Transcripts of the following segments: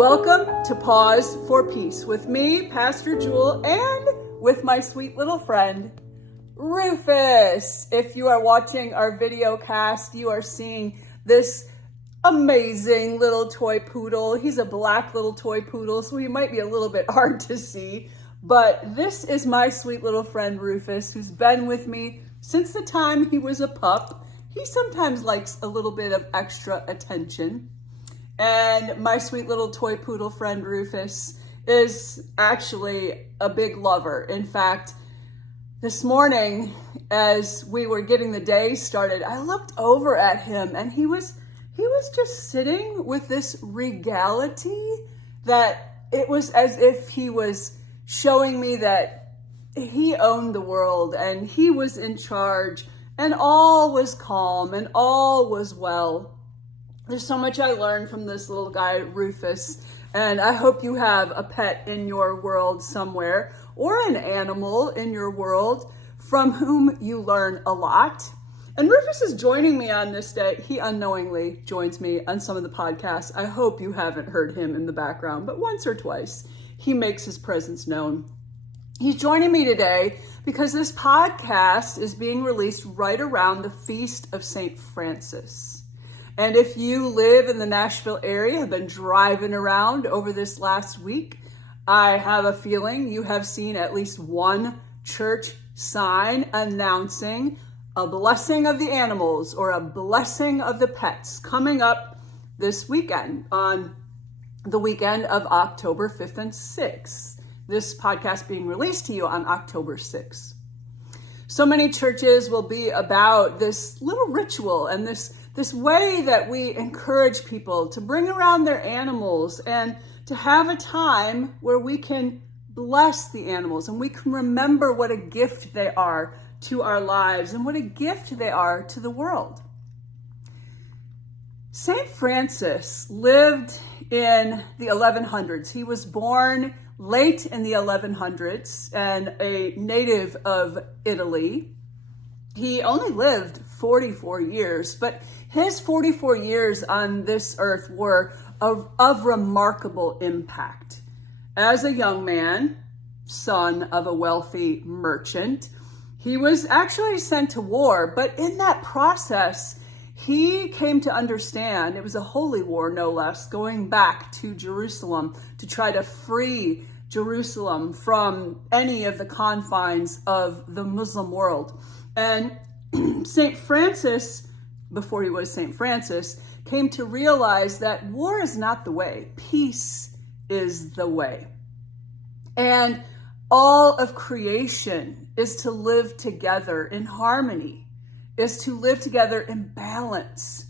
Welcome to Pause for Peace with me, Pastor Jule, and with my sweet little friend, Rufus. If you are watching our video cast, you are seeing this amazing little toy poodle. He's a black little toy poodle, so he might be a little bit hard to see. But this is my sweet little friend, Rufus, who's been with me since the time he was a pup. He sometimes likes a little bit of extra attention. And my sweet little toy poodle friend, Rufus, is actually a big lover. In fact, this morning, as we were getting the day started, I looked over at him and he was just sitting with this regality that it was as if he was showing me that he owned the world and he was in charge and all was calm and all was well. There's so much I learned from this little guy, Rufus, and I hope you have a pet in your world somewhere or an animal in your world from whom you learn a lot. And Rufus is joining me on this day. He unknowingly joins me on some of the podcasts. I hope you haven't heard him in the background, but once or twice he makes his presence known. He's joining me today because this podcast is being released right around the feast of St.Francis. And if you live in the Nashville area, have been driving around over this last week, I have a feeling you have seen at least one church sign announcing a blessing of the animals or a blessing of the pets coming up this weekend on the weekend of October 5th and 6th. This podcast being released to you on October 6th. So many churches will be about this little ritual and this way that we encourage people to bring around their animals and to have a time where we can bless the animals and we can remember what a gift they are to our lives and what a gift they are to the world. St. Francis lived in the 1100s. He was born late in the 1100s and a native of Italy. He only lived 44 years, but his 44 years on this earth were of remarkable impact. As a young man, son of a wealthy merchant, he was actually sent to war, but in that process, he came to understand, it was a holy war no less, going back to Jerusalem to try to free Jerusalem from any of the confines of the Muslim world. And St. Francis, before he was St. Francis, came to realize that war is not the way. Peace is the way. And all of creation is to live together in harmony, is to live together in balance.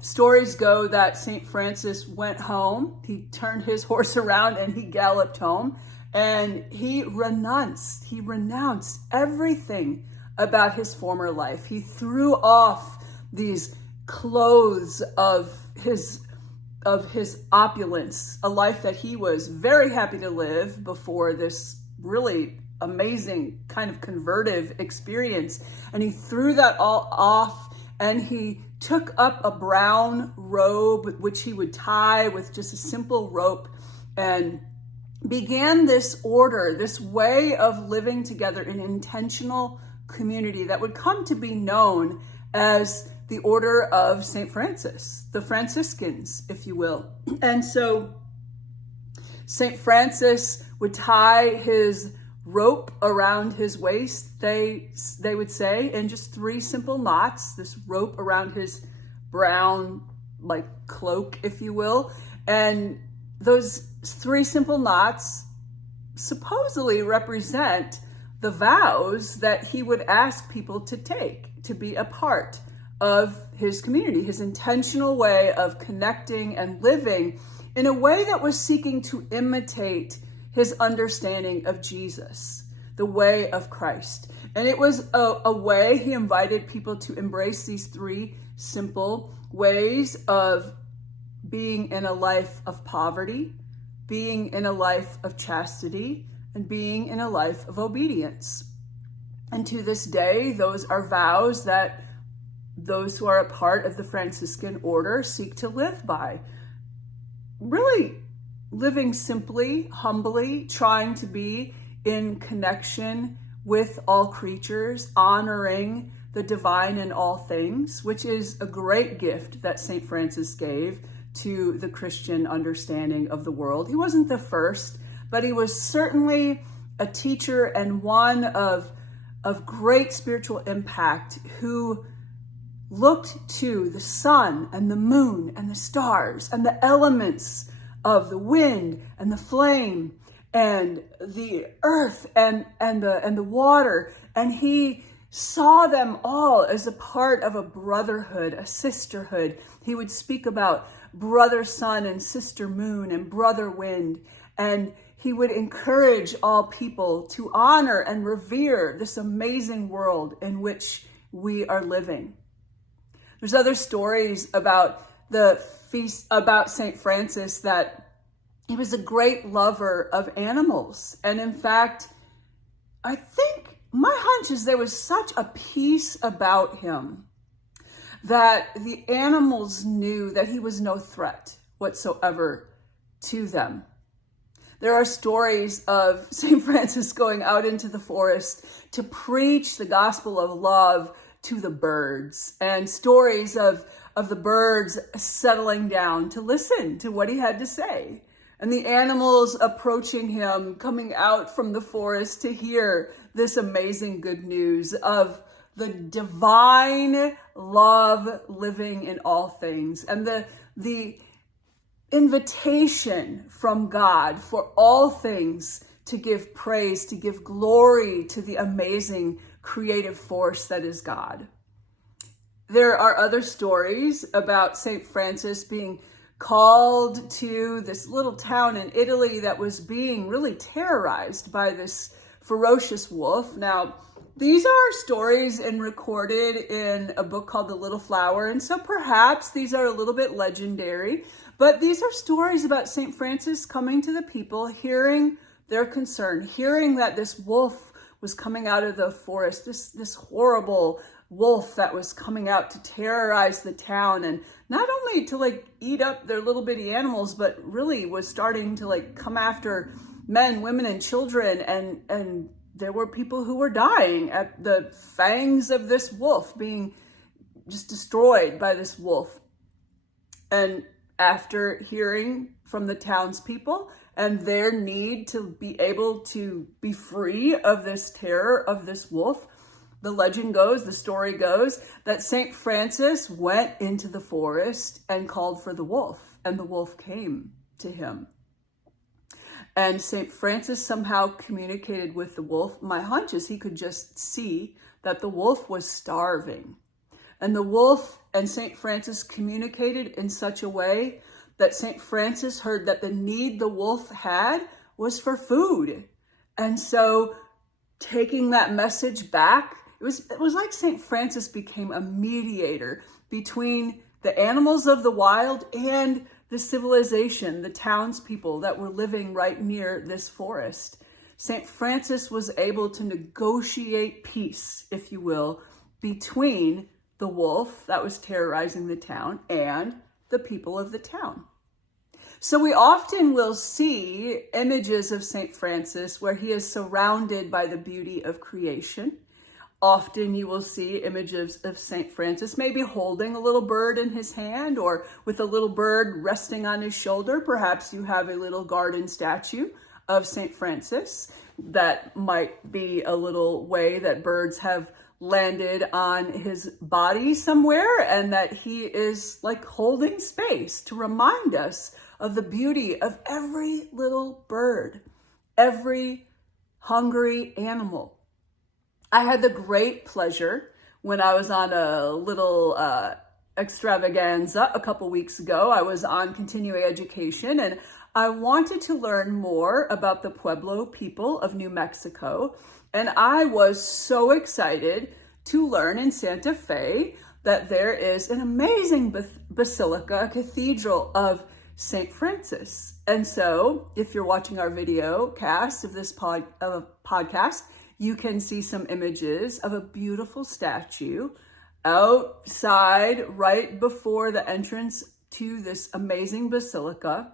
Stories go that St. Francis went home, he turned his horse around and he galloped home, and he renounced everything about his former life. He threw off these clothes of his opulence, a life that he was very happy to live before this really amazing kind of convertive experience. And he threw that all off and he took up a brown robe, which he would tie with just a simple rope, and began this order, this way of living together in intentional community that would come to be known as the Order of St. Francis, the Franciscans, if you will. And so St. Francis would tie his rope around his waist, they would say, in just 3 simple knots, this rope around his brown, cloak, if you will. And those 3 simple knots supposedly represent the vows that he would ask people to take to be a part of his community, his intentional way of connecting and living in a way that was seeking to imitate his understanding of Jesus, the way of Christ. And it was a way he invited people to embrace these 3 simple ways of being in a life of poverty, being in a life of chastity, and being in a life of obedience. And to this day, those are vows that those who are a part of the Franciscan order seek to live by. Really living simply, humbly, trying to be in connection with all creatures, honoring the divine in all things, which is a great gift that St. Francis gave to the Christian understanding of the world. He wasn't the first, but he was certainly a teacher and one of great spiritual impact who looked to the sun and the moon and the stars and the elements of the wind and the flame and the earth and the water, and he saw them all as a part of a brotherhood, a sisterhood. He would speak about brother sun and sister moon and brother wind, and he would encourage all people to honor and revere this amazing world in which we are living. There's other stories about the feast, about St. Francis, that he was a great lover of animals. And in fact, I think my hunch is there was such a peace about him that the animals knew that he was no threat whatsoever to them. There are stories of St. Francis going out into the forest to preach the gospel of love to the birds, and stories of the birds settling down to listen to what he had to say, and the animals approaching him, coming out from the forest to hear this amazing good news of the divine love living in all things, and the invitation from God for all things to give praise, to give glory to the amazing creative force that is God. There are other stories about St. Francis being called to this little town in Italy that was being really terrorized by this ferocious wolf. Now, these are stories and recorded in a book called The Little Flower, and so perhaps these are a little bit legendary, but these are stories about St. Francis coming to the people, hearing their concern, hearing that this wolf was coming out of the forest, this horrible wolf that was coming out to terrorize the town, and not only to eat up their little bitty animals, but really was starting to come after men, women, and children, and there were people who were dying at the fangs of this wolf, being just destroyed by this wolf. And after hearing from the townspeople and their need to be able to be free of this terror of this wolf, the legend goes, the story goes, that St. Francis went into the forest and called for the wolf, and the wolf came to him. And St. Francis somehow communicated with the wolf. My hunch is he could just see that the wolf was starving. And the wolf and St. Francis communicated in such a way that St. Francis heard that the need the wolf had was for food. And so taking that message back, it was like St. Francis became a mediator between the animals of the wild and the civilization, the townspeople that were living right near this forest. St. Francis was able to negotiate peace, if you will, between the wolf that was terrorizing the town and the people of the town. So we often will see images of St. Francis where he is surrounded by the beauty of creation. Often you will see images of St. Francis maybe holding a little bird in his hand, or with a little bird resting on his shoulder. Perhaps you have a little garden statue of St. Francis. That might be a little way that birds have landed on his body somewhere, and that he is holding space to remind us of the beauty of every little bird, every hungry animal. I had the great pleasure when I was on a little extravaganza a couple weeks ago. I was on continuing education, and I wanted to learn more about the Pueblo people of New Mexico. And I was so excited to learn in Santa Fe that there is an amazing basilica, a cathedral of St. Francis. And so if you're watching our video cast of this podcast, you can see some images of a beautiful statue outside right before the entrance to this amazing basilica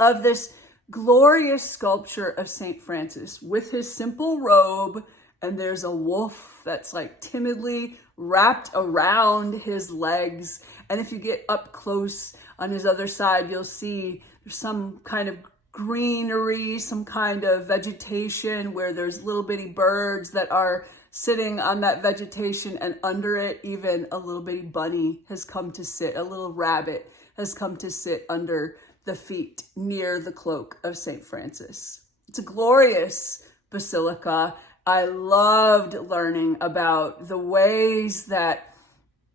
of this glorious sculpture of St. Francis with his simple robe, and there's a wolf that's like timidly wrapped around his legs. And if you get up close on his other side, you'll see there's some kind of greenery, some kind of vegetation where there's little bitty birds that are sitting on that vegetation, and under it, even a little bitty bunny has come to sit, a little rabbit has come to sit under the feet near the cloak of St. Francis. It's a glorious basilica. I loved learning about the ways that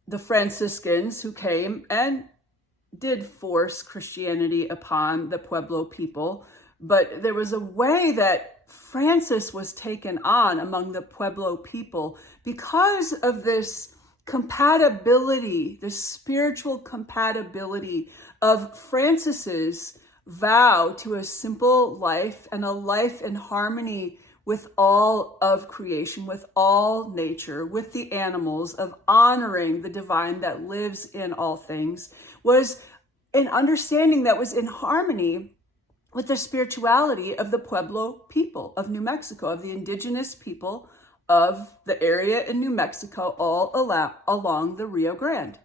the Franciscans who came and did force Christianity upon the Pueblo people, but there was a way that Francis was taken on among the Pueblo people because of this compatibility, this spiritual compatibility of Francis's vow to a simple life and a life in harmony with all of creation, with all nature, with the animals, of honoring the divine that lives in all things, was an understanding that was in harmony with the spirituality of the Pueblo people of New Mexico, of the indigenous people of the area in New Mexico, all along the Rio Grande.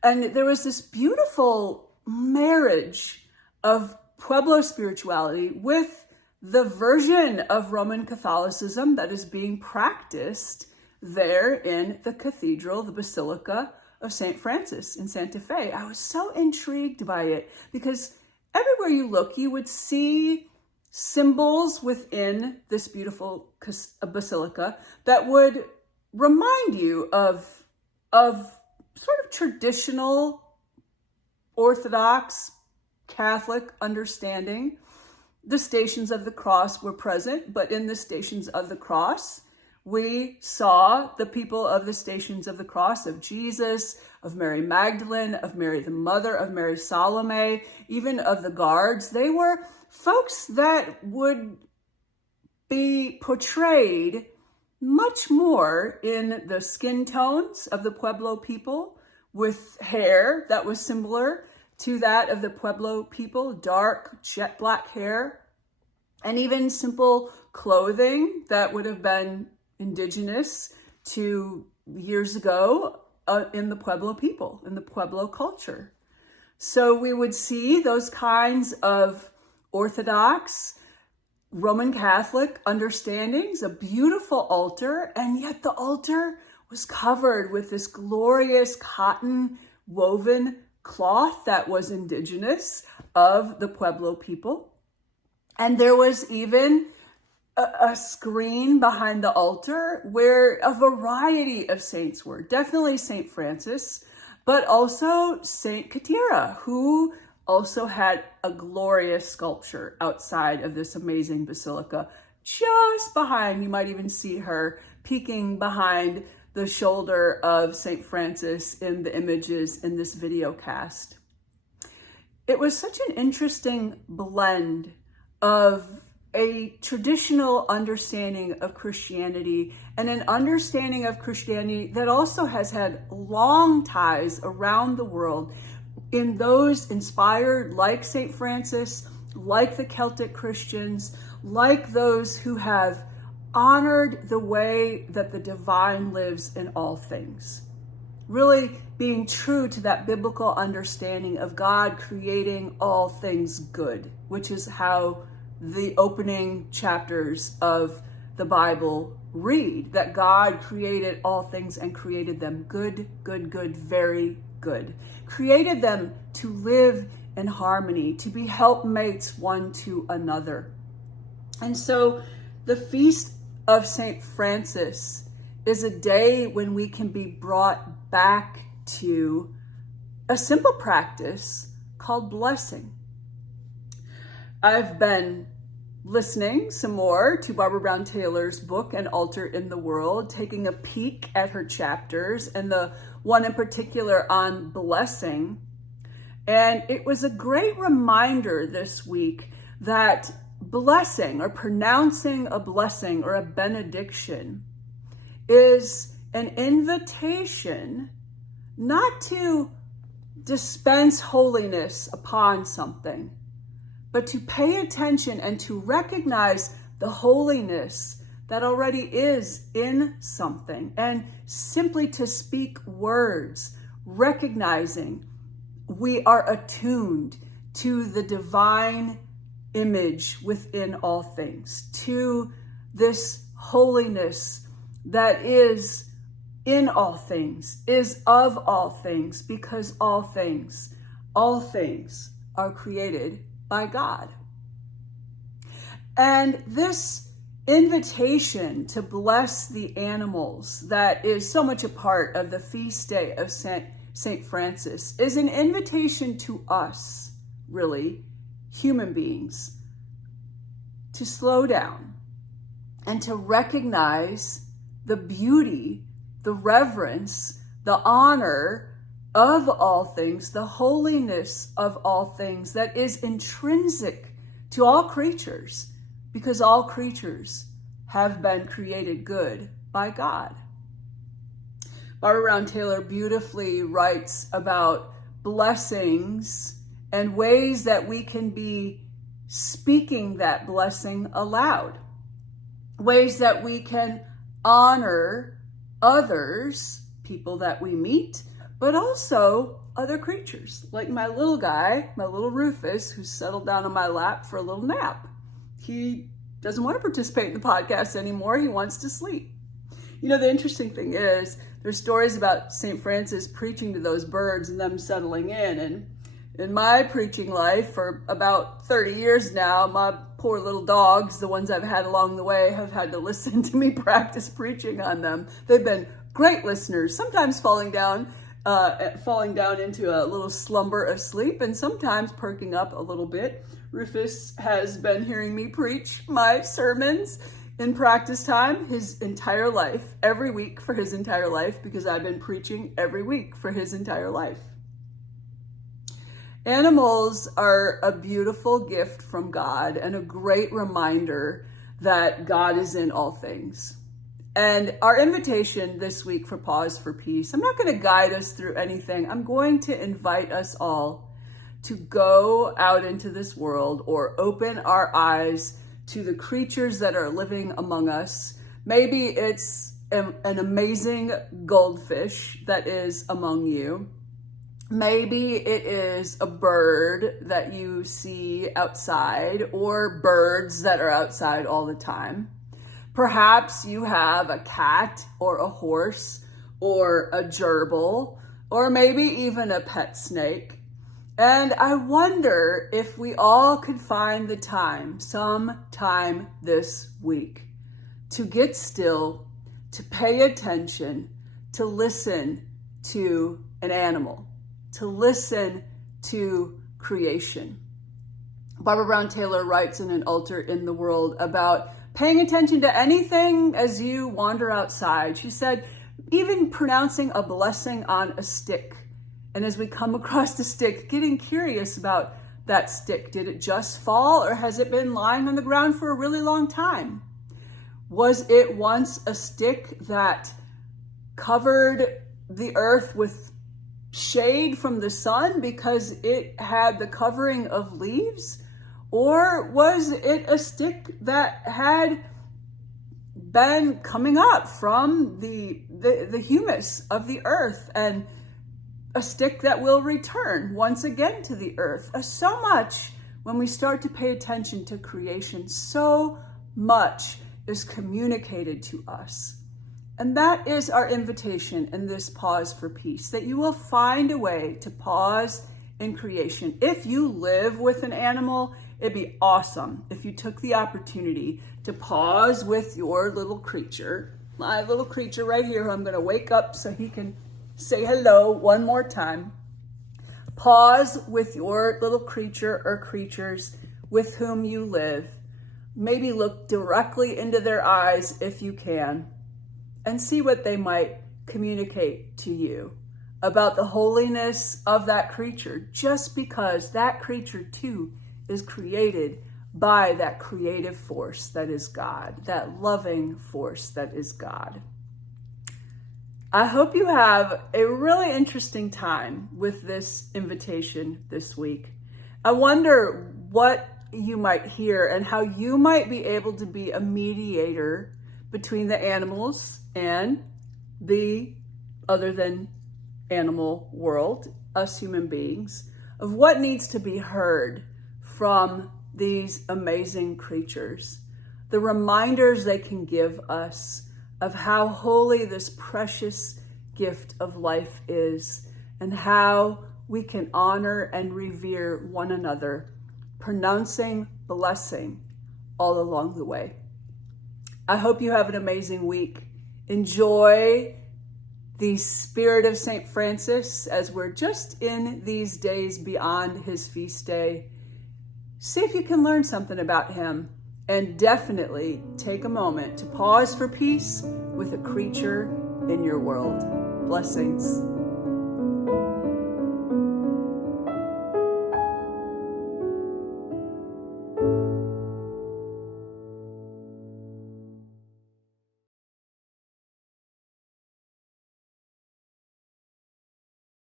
And there was this beautiful marriage of Pueblo spirituality with the version of Roman Catholicism that is being practiced there in the cathedral, the Basilica of St. Francis in Santa Fe. I was so intrigued by it because everywhere you look, you would see symbols within this beautiful basilica that would remind you of sort of traditional Orthodox Catholic understanding. The Stations of the Cross were present, but in the Stations of the Cross, we saw the people of the Stations of the Cross, of Jesus, of Mary Magdalene, of Mary the Mother, of Mary Salome, even of the guards. They were folks that would be portrayed much more in the skin tones of the Pueblo people, with hair that was similar to that of the Pueblo people, dark jet black hair, and even simple clothing that would have been indigenous to years ago in the Pueblo people, in the Pueblo culture. So we would see those kinds of Orthodox, Roman Catholic understandings, a beautiful altar, and yet the altar was covered with this glorious cotton woven cloth that was indigenous of the Pueblo people. And there was even a screen behind the altar where a variety of saints were. Definitely St. Francis, but also St. Katira, who also had a glorious sculpture outside of this amazing basilica. Just behind, you might even see her peeking behind the shoulder of St. Francis in the images in this video cast. It was such an interesting blend of a traditional understanding of Christianity and an understanding of Christianity that also has had long ties around the world in those inspired, like St. Francis, like the Celtic Christians, like those who have honored the way that the divine lives in all things. Really being true to that biblical understanding of God creating all things good, which is how the opening chapters of the Bible read, that God created all things and created them good, good, good, very good. Created them to live in harmony, to be helpmates one to another. And so the Feast of St. Francis is a day when we can be brought back to a simple practice called blessing. I've been listening some more to Barbara Brown Taylor's book, An Altar in the World, taking a peek at her chapters, and the one in particular on blessing. And it was a great reminder this week that blessing, or pronouncing a blessing or a benediction, is an invitation not to dispense holiness upon something, but to pay attention and to recognize the holiness that already is in something, and simply to speak words, recognizing we are attuned to the divine image within all things, to this holiness that is in all things, is of all things, because all things are created by God. And this invitation to bless the animals that is so much a part of the feast day of St. Francis is an invitation to us, really, human beings, to slow down and to recognize the beauty, the reverence, the honor of all things, the holiness of all things that is intrinsic to all creatures, because all creatures have been created good by God. Barbara Brown Taylor beautifully writes about blessings and ways that we can be speaking that blessing aloud, ways that we can honor others, people that we meet, but also other creatures, like my little guy, my little Rufus, who's settled down on my lap for a little nap. He doesn't want to participate in the podcast anymore. He wants to sleep. You know, the interesting thing is there's stories about St. Francis preaching to those birds and them settling in. And in my preaching life for about 30 years now, my poor little dogs, the ones I've had along the way, have had to listen to me practice preaching on them. They've been great listeners, sometimes falling down into a little slumber of sleep, and sometimes perking up a little bit. Rufus has been hearing me preach my sermons in practice time his entire life, every week for his entire life, because I've been preaching every week for his entire life. Animals are a beautiful gift from God and a great reminder that God is in all things. And our invitation this week for Pause for Peace, I'm not going to guide us through anything. I'm going to invite us all to go out into this world or open our eyes to the creatures that are living among us. Maybe it's an amazing goldfish that is among you. Maybe it is a bird that you see outside, or birds that are outside all the time. Perhaps you have a cat or a horse or a gerbil, or maybe even a pet snake. And I wonder if we all could find the time, sometime this week, to get still, to pay attention, to listen to an animal, to listen to creation. Barbara Brown Taylor writes in An Altar in the World about paying attention to anything as you wander outside. She said, even pronouncing a blessing on a stick. And as we come across the stick, getting curious about that stick. Did it just fall, or has it been lying on the ground for a really long time? Was it once a stick that covered the earth with shade from the sun because it had the covering of leaves? Or was it a stick that had been coming up from the humus of the earth, and a stick that will return once again to the earth? So much, when we start to pay attention to creation, so much is communicated to us. And that is our invitation in this Pause for Peace, that you will find a way to pause in creation. If you live with an animal, it'd be awesome if you took the opportunity to pause with your little creature, my little creature right here, who I'm going to wake up so he can say hello one more time. Pause with your little creature or creatures with whom you live. Maybe look directly into their eyes if you can, and see what they might communicate to you about the holiness of that creature, just because that creature too is created by that creative force that is God, that loving force that is God. I hope you have a really interesting time with this invitation this week. I wonder what you might hear and how you might be able to be a mediator between the animals and the other than animal world, us human beings, of what needs to be heard from these amazing creatures. The reminders they can give us of how holy this precious gift of life is, and how we can honor and revere one another, pronouncing blessing all along the way. I hope you have an amazing week. Enjoy the spirit of St. Francis as we're just in these days beyond his feast day. See if you can learn something about him, and definitely take a moment to pause for peace with a creature in your world. Blessings.